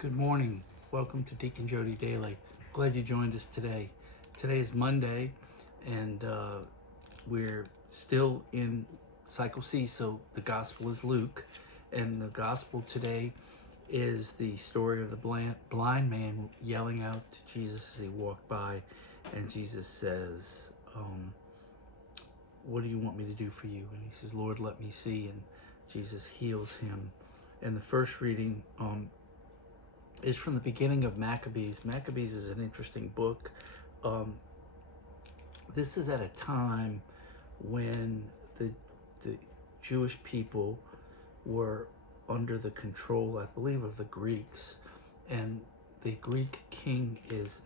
Good morning. Welcome to Deacon Jody Daily. Glad you joined us today. Today is Monday, and we're still in Cycle C, so the Gospel is Luke. And the Gospel today is the story of the blind man yelling out to Jesus as he walked by, and Jesus says, what do you want me to do for you? And he says, Lord, let me see. And Jesus heals him. And the first reading is from the beginning of Maccabees. Maccabees is an interesting book. This is at a time when the Jewish people were under the control, I believe, of the Greeks, and the Greek king is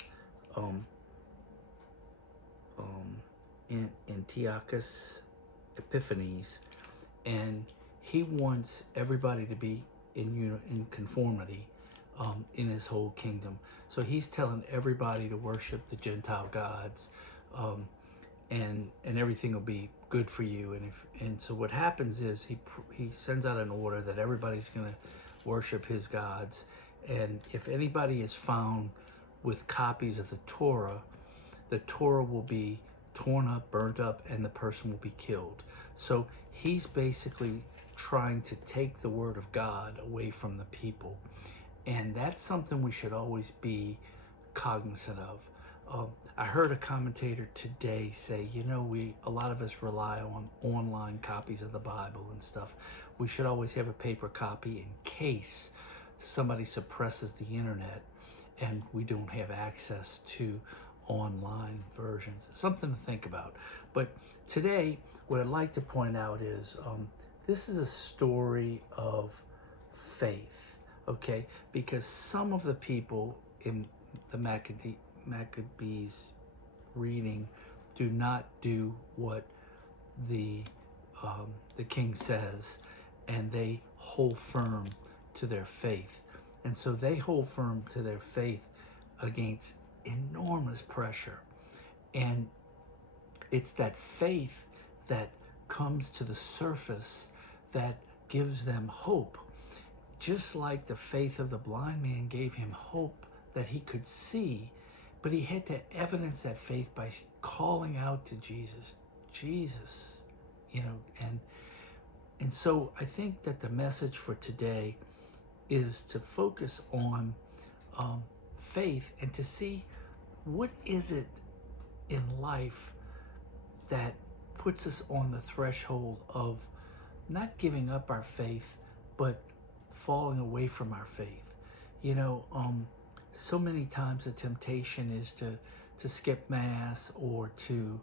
Antiochus Epiphanes, and he wants everybody to be in conformity in his whole kingdom. So he's telling everybody to worship the Gentile gods, and everything will be good for you. And so what happens is he sends out an order that everybody's going to worship his gods, and if anybody is found with copies of the Torah will be torn up, burnt up, and the person will be killed. So he's basically trying to take the word of God away from the people. And that's something we should always be cognizant of. I heard a commentator today say, a lot of us rely on online copies of the Bible and stuff. We should always have a paper copy in case somebody suppresses the internet and we don't have access to online versions. Something to think about. But today, what I'd like to point out is this is a story of faith. Okay, because some of the people in the Maccabees reading do not do what the king says, and they hold firm to their faith. And so they hold firm to their faith against enormous pressure. And it's that faith that comes to the surface that gives them hope. Just like the faith of the blind man gave him hope that he could see, but he had to evidence that faith by calling out to Jesus, and so I think that the message for today is to focus on faith and to see what is it in life that puts us on the threshold of not giving up our faith, but falling away from our faith. So many times the temptation is to skip mass or to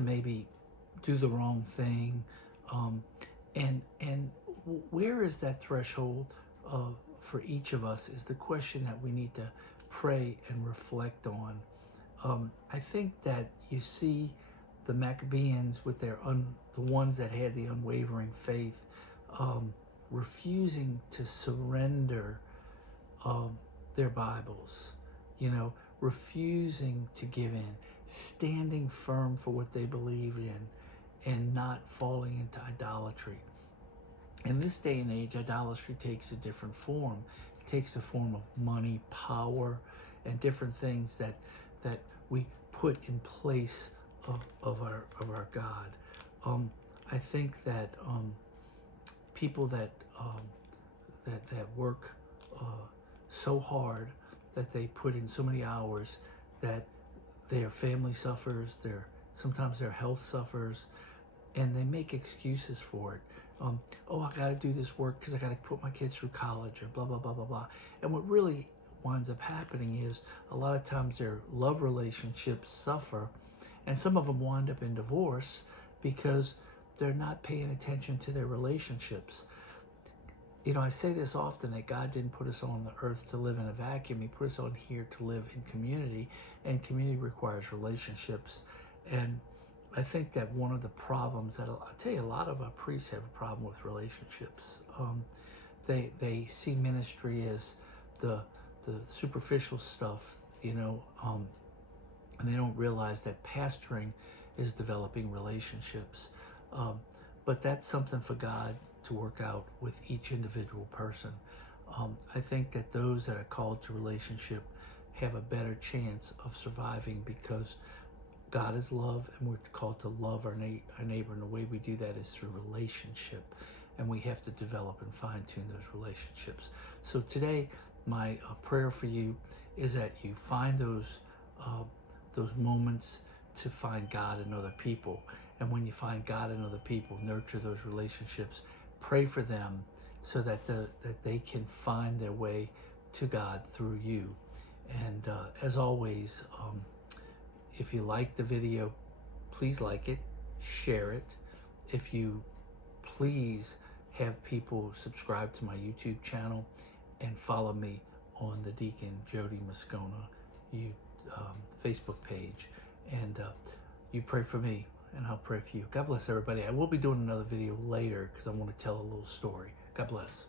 maybe do the wrong thing, and where is that threshold for each of us is the question that we need to pray and reflect on. I think that you see the Maccabees with the ones that had the unwavering faith, refusing to surrender their Bibles, refusing to give in, standing firm for what they believe in, and not falling into idolatry. In this day and age, idolatry takes a different form. It takes the form of money, power, and different things that we put in place of our God. I think that people that work so hard, that they put in so many hours, that their family suffers, sometimes their health suffers, and they make excuses for it. I got to do this work because I got to put my kids through college, or blah, blah, blah, blah, blah. And what really winds up happening is a lot of times their love relationships suffer, and some of them wind up in divorce because they're not paying attention to their relationships. I say this often, that God didn't put us on the earth to live in a vacuum. He put us on here to live in community, and community requires relationships. And I think that one of the problems that I'll tell you, a lot of our priests have a problem with relationships. They see ministry as the superficial stuff, and they don't realize that pastoring is developing relationships. But that's something for God to work out with each individual person. I think that those that are called to relationship have a better chance of surviving, because God is love, and we're called to love our neighbor, and the way we do that is through relationship, and we have to develop and fine-tune those relationships. So today, my prayer for you is that you find those moments to find God in other people, and when you find God in other people, nurture those relationships, pray for them, so that they can find their way to God through you. And as always, if you like the video, please like it, share it. If you please have people subscribe to my YouTube channel and follow me on the Deacon Jody Moscona Facebook page. And you pray for me, and I'll pray for you. God bless everybody. I will be doing another video later because I want to tell a little story. God bless.